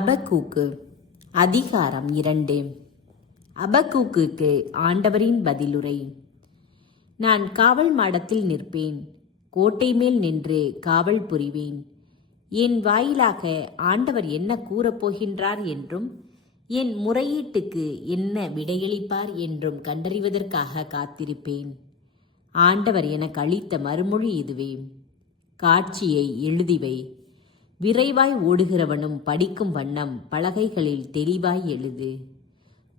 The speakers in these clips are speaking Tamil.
அபக்கூக்கு அதிகாரம் 2. அபக்கூக்குக்கு ஆண்டவரின் பதிலுரை. நான் காவல் மாடத்தில் நிற்பேன், கோட்டை மேல் நின்று காவல் புரிவேன். என் வாயிலாக ஆண்டவர் என்ன கூறப்போகின்றார் என்றும் என் முறையீட்டுக்கு என்ன விடையளிப்பார் என்றும் கண்டறிவதற்காக காத்திருப்பேன். ஆண்டவர் எனக்கு அளித்த மறுமொழி இதுவே: காட்சியை எழுதிவை, விரைவாய் ஓடுகிறவனும் படிக்கும் வண்ணம் பலகைகளில் தெளிவாய் எழுது.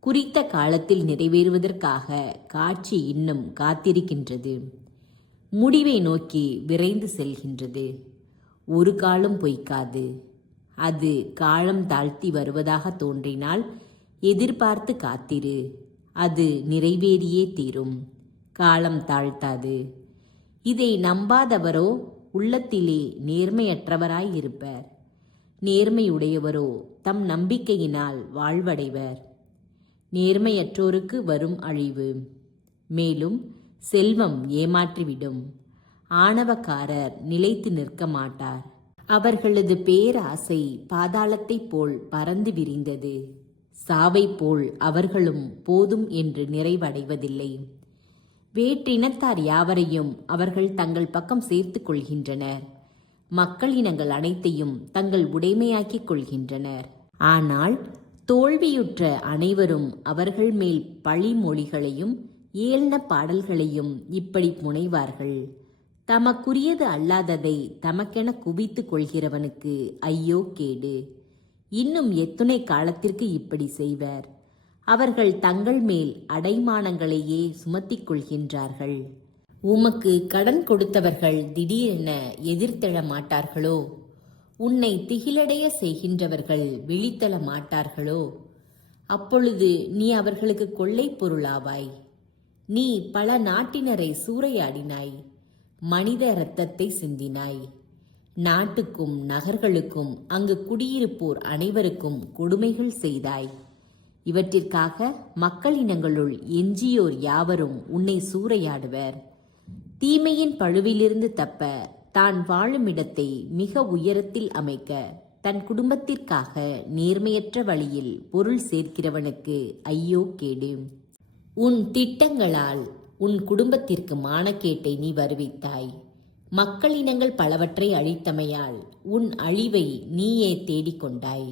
குறித்த காலத்தில் நிறைவேறுவதற்காக காட்சி இன்னும் காத்திருக்கின்றது, முடிவை நோக்கி விரைந்து செல்கின்றது. ஒரு காலம் பொய்க்காது. அது காலம் தாழ்த்தி வருவதாக தோன்றினால் எதிர்பார்த்து காத்திரு, அது நிறைவேறியே தீரும். காலம் தாழ்த்தாது. இதை நம்பாதவரோ உள்ளத்திலே நேர்மையற்றவராய் இருப்பர். நேர்மையுடையவரோ தம் நம்பிக்கையினால் வாழ்வடைவர். நேர்மையற்றோருக்கு வரும் அழிவு. மேலும் செல்வம் ஏமாற்றிவிடும். ஆணவக்காரர் நிலைத்து நிற்க மாட்டார். அவர்களது பேராசை பாதாளத்தைப் போல் பறந்து விரிந்தது. சாவைப் போல் அவர்களும் போதும் என்று நிறைவடைவதில்லை. வேற்றினத்தார் யாவரையும் அவர்கள் தங்கள் பக்கம் சேர்த்து கொள்கின்றனர். மக்கள் இனங்கள் அனைத்தையும் தங்கள் உடைமையாக்கிக் கொள்கின்றனர். ஆனால் தோல்வியுற்ற அனைவரும் அவர்கள் மேல் பழிமொழிகளையும் ஏளன பாடல்களையும் இப்படி புனைவார்கள்: தமக்குரியது அல்லாததை தமக்கென குவித்து கொள்கிறவனுக்கு ஐயோ கேடு. இன்னும் எத்துணை காலத்திற்கு இப்படி செய்வர்? அவர்கள் தங்கள் மேல் அடைமானங்களையே சுமத்திக் கொள்கின்றார்கள். உமக்கு கடன் கொடுத்தவர்கள் திடீரென எதிர்த்தெழ மாட்டார்களோ? உன்னை திகிலடைய செய்கின்றவர்கள் விழித்தெழ மாட்டார்களோ? அப்பொழுது நீ அவர்களுக்கு கொள்ளை பொருளாவாய். நீ பல நாட்டினரை சூறையாடினாய், மனித இரத்தத்தை சிந்தினாய். நாட்டுக்கும் நகர்களுக்கும் அங்கு குடியிருப்போர் அனைவருக்கும் கொடுமைகள் செய்தாய். இவற்றிற்காக மக்களினங்களுள் எஞ்சியோர் யாவரும் உன்னை சூறையாடுவர். தீமையின் பழுவிலிருந்து தப்ப தான் வாழுமிடத்தை மிக உயரத்தில் அமைக்க தன் குடும்பத்திற்காக நேர்மையற்ற வழியில் பொருள் சேர்க்கிறவனுக்கு ஐயோ கேடு. உன் திட்டங்களால் உன் குடும்பத்திற்கு மானக்கேட்டை நீ வருவித்தாய். மக்களினங்கள் பலவற்றை அழித்தமையால் உன் அழிவை நீயே தேடிக்கொண்டாய்.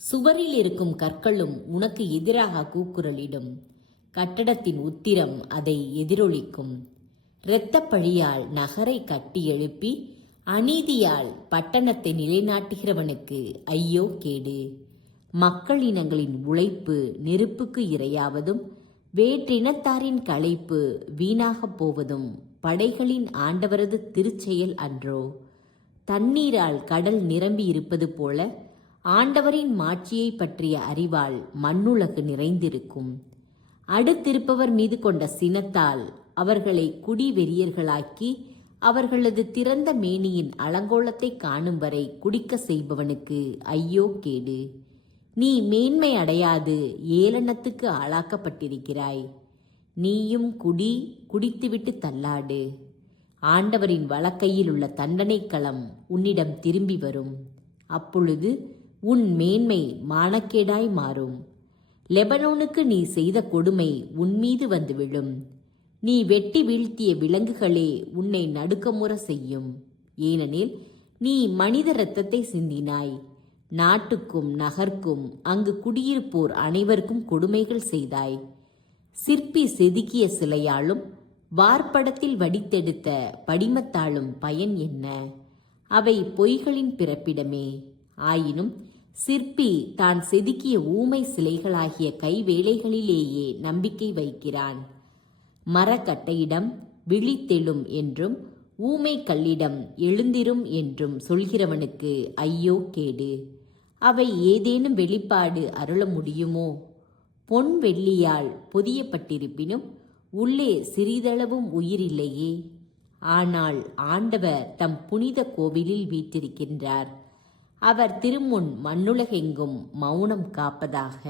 சுவரில் இருக்கும் கற்களும் உனக்கு எதிராக கூக்குரலிடும். கட்டடத்தின் உத்திரம் அதை எதிரொலிக்கும். இரத்தப்பழியால் நகரை கட்டி எழுப்பி அநீதியால் பட்டணத்தை நிலைநாட்டுகிறவனுக்கு ஐயோ கேடு. மக்களினங்களின் உழைப்பு நெருப்புக்கு இரையாவதும் வேற்றினத்தாரின் களைப்பு வீணாகப் போவதும் படைகளின் ஆண்டவரது திருச்செயல் அன்றோ? தண்ணீரால் கடல் நிரம்பி இருப்பது போல ஆண்டவரின் மாட்சியை பற்றிய அறிவால் மண்ணுலகு நிறைந்திருக்கும். அடுத்திருப்பவர் மீது கொண்ட சினத்தால் அவர்களை குடிவெறியர்களாக்கி அவர்களது திறந்த மேனியின் அலங்கோலத்தை காணும் வரை குடிக்க செய்பவனுக்கு ஐயோ கேடு. நீ மேன்மை அடையாது ஏளனத்துக்கு ஆளாக்கப்பட்டிருக்கிறாய். நீயும் குடித்துவிட்டு தள்ளாடு. ஆண்டவரின் வலக்கையில் உள்ள தண்டனை களம் உன்னிடம் திரும்பி வரும். அப்பொழுது உன் மேன்மை மானக்கேடாய் மாறும். லெபனோனுக்கு நீ செய்த கொடுமை உன்மீது வந்து விழும். நீ வெட்டி வீழ்த்திய விலங்குகளே உன்னை நடுக்கமுற செய்யும். ஏனெனில் நீ மனித இரத்தத்தை சிந்தினாய். நாட்டுக்கும் நகர்க்கும் அங்கு குடியிருப்போர் அனைவருக்கும் கொடுமைகள் செய்தாய். சிற்பி செதுக்கிய சிலையாலும் வார்ப்படத்தில் வடித்தெடுத்த படிமத்தாலும் பயன் என்ன? அவை பொய்களின் பிறப்பிடமே. ஆயினும் சிற்பி தான் செதுக்கிய ஊமை சிலைகளாகிய கைவேலைகளிலேயே நம்பிக்கை வைக்கிறான். மரக்கட்டையிடம் விழித்தெழும் என்றும் ஊமை கல்லிடம் எழுந்திரும் என்றும் சொல்கிறவனுக்கு ஐயோ கேடு. அவை ஏதேனும் வெளிப்பாடு அருள முடியுமோ? பொன் வெள்ளியால் பொதியப்பட்டிருப்பினும் உள்ளே சிறிதளவும் உயிரில்லையே. ஆனால் ஆண்டவர் தம் புனித கோவிலில் வீற்றிருக்கின்றார். அவர் திருமுன் மண்ணுலகெங்கும் மௌனம் காப்பதாக.